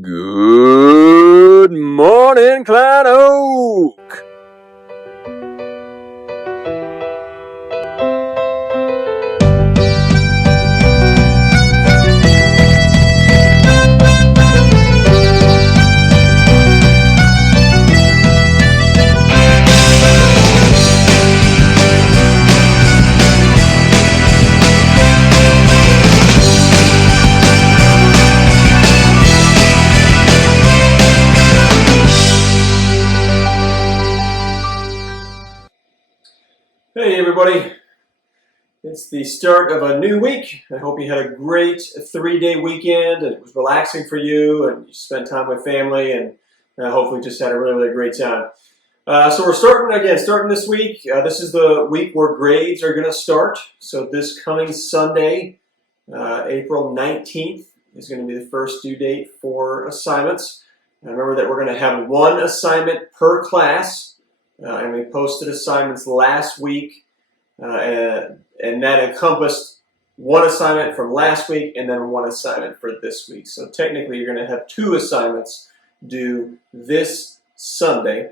Good morning, Klein Oak. Hey everybody, it's the start of a new week. I hope you had a great 3-day weekend and it was relaxing for you and you spent time with family and hopefully just had a really great time. So we're starting this week. This is the week where grades are going to start. So this coming Sunday, April 19th, is going to be the first due date for assignments. And remember that we're going to have one assignment per class. And we posted assignments last week, and that encompassed one assignment from last week and then one assignment for this week. So technically, you're going to have 2 assignments due this Sunday.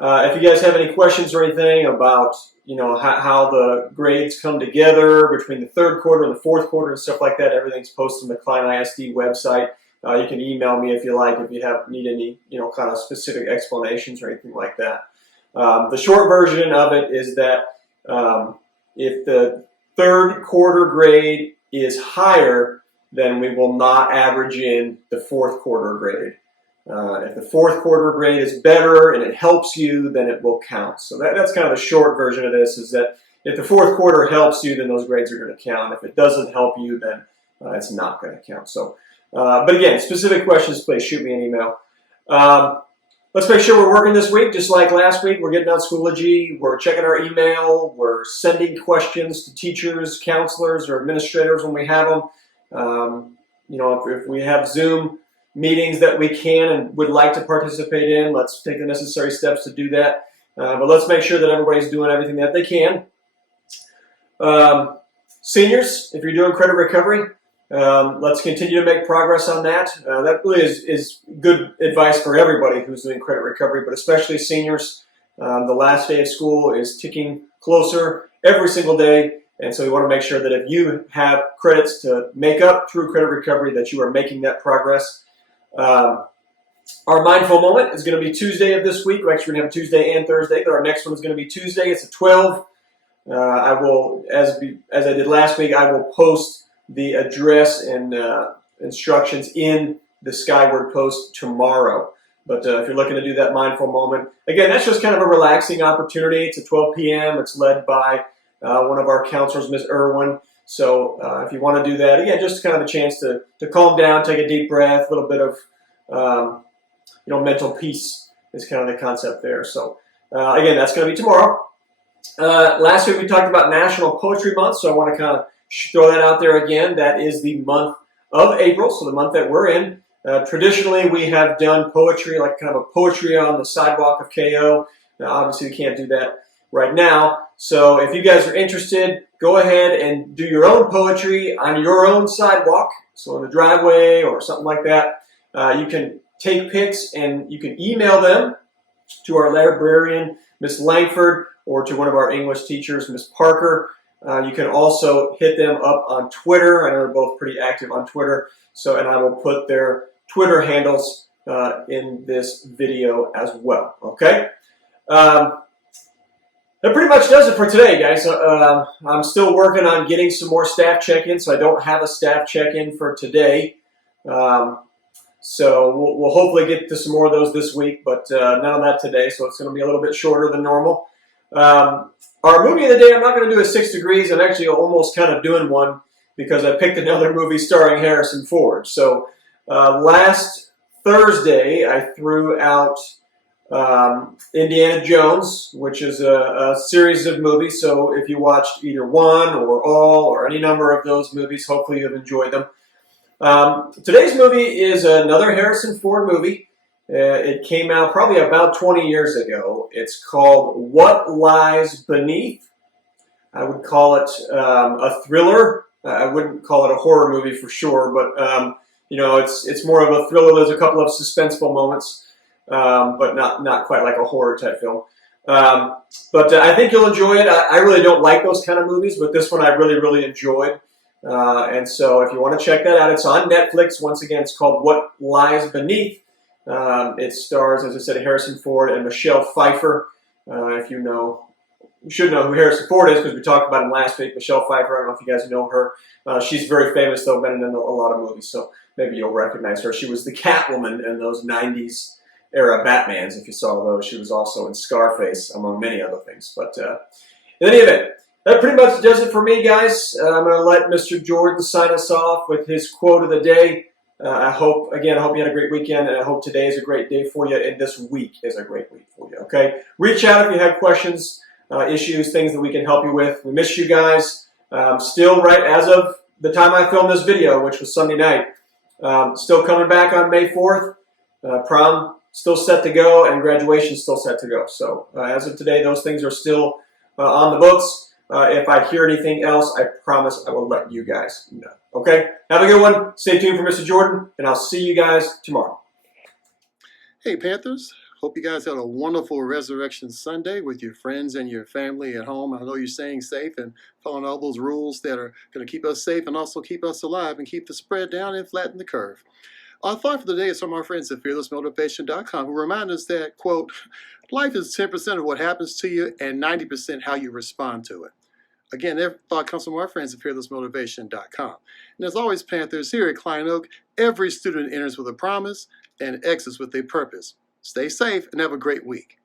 If you guys have any questions or anything about, how the grades come together between the 3rd quarter and the 4th quarter and stuff like that, everything's posted on the Klein ISD website. You can email me if you like, if you need any, kind of specific explanations or anything like that. The short version of it is that if the 3rd quarter grade is higher, then we will not average in the 4th quarter grade. If the 4th quarter grade is better and it helps you, then it will count. So that's kind of the short version of this, is that if the 4th quarter helps you, then those grades are going to count. If it doesn't help you, then it's not going to count. So, but again, specific questions, please shoot me an email. Let's make sure we're working this week, just like last week. We're getting out Schoology. We're checking our email. We're sending questions to teachers, counselors, or administrators when we have them. If we have Zoom meetings that we can and would like to participate in, let's take the necessary steps to do that. But let's make sure that everybody's doing everything that they can. Seniors, if you're doing credit recovery, let's continue to make progress on that. That really is good advice for everybody who's doing credit recovery, but especially seniors. The last day of school is ticking closer every single day, and so we want to make sure that if you have credits to make up through credit recovery, that you are making that progress. Our mindful moment is going to be Tuesday of this week. We're actually going to have Tuesday and Thursday, but our next one is going to be Tuesday. It's at 12. I will, as I did last week, I will post the address and instructions in the Skyward Post tomorrow. But if you're looking to do that mindful moment, again, that's just kind of a relaxing opportunity. It's at 12 p.m. It's led by one of our counselors, Ms. Irwin. So if you want to do that, again, just kind of a chance to calm down, take a deep breath, a little bit of mental peace is kind of the concept there. So again, that's going to be tomorrow. Last week we talked about National Poetry Month, so I want to kind of throw that out there again. That is the month of April, so the month that we're in. Traditionally, we have done poetry, like kind of a poetry on the sidewalk of KO. Now, obviously, we can't do that right now. So if you guys are interested, go ahead and do your own poetry on your own sidewalk, so in the driveway or something like that. You can take pics and you can email them to our librarian, Miss Langford, or to one of our English teachers, Miss Parker. You can also hit them up on Twitter. I know they're both pretty active on Twitter. And I will put their Twitter handles in this video as well. Okay? That pretty much does it for today, guys. I'm still working on getting some more staff check-ins, so I don't have a staff check-in for today. So we'll hopefully get to some more of those this week, but none of that today, so it's going to be a little bit shorter than normal. Our movie of the day, I'm not going to do a 6 Degrees. I'm actually almost kind of doing one because I picked another movie starring Harrison Ford. So last Thursday, I threw out Indiana Jones, which is a series of movies. So if you watched either one or all or any number of those movies, hopefully you've enjoyed them. Today's movie is another Harrison Ford movie. It came out probably about 20 years ago. It's called What Lies Beneath. I would call it a thriller. I wouldn't call it a horror movie for sure, but it's more of a thriller. There's a couple of suspenseful moments, but not quite like a horror type film. But I think you'll enjoy it. I really don't like those kind of movies, but this one I really enjoyed. And so if you want to check that out, it's on Netflix. Once again, it's called What Lies Beneath. It stars, as I said, Harrison Ford and Michelle Pfeiffer. If you know, you should know who Harrison Ford is because we talked about him last week. Michelle Pfeiffer, I don't know if you guys know her. She's very famous, though, been in a lot of movies, so maybe you'll recognize her. She was the Catwoman in those 90s era Batmans, if you saw those. She was also in Scarface, among many other things. But in any event, that pretty much does it for me, guys. I'm going to let Mr. Jordan sign us off with his quote of the day. I hope you had a great weekend, and I hope today is a great day for you, and this week is a great week for you, okay? Reach out if you have questions, issues, things that we can help you with. We miss you guys. Still, right as of the time I filmed this video, which was Sunday night, still coming back on May 4th. Prom still set to go, and graduation still set to go. So as of today, those things are still on the books. If I hear anything else, I promise I will let you guys know. Okay? Have a good one. Stay tuned for Mr. Jordan, and I'll see you guys tomorrow. Hey, Panthers. Hope you guys had a wonderful Resurrection Sunday with your friends and your family at home. I know you're staying safe and following all those rules that are going to keep us safe and also keep us alive and keep the spread down and flatten the curve. Our thought for the day is from our friends at fearlessmotivation.com, who remind us that, quote, life is 10% of what happens to you and 90% how you respond to it. Again, their thought comes from our friends at fearlessmotivation.com. And as always, Panthers, here at Klein Oak, every student enters with a promise and exits with a purpose. Stay safe and have a great week.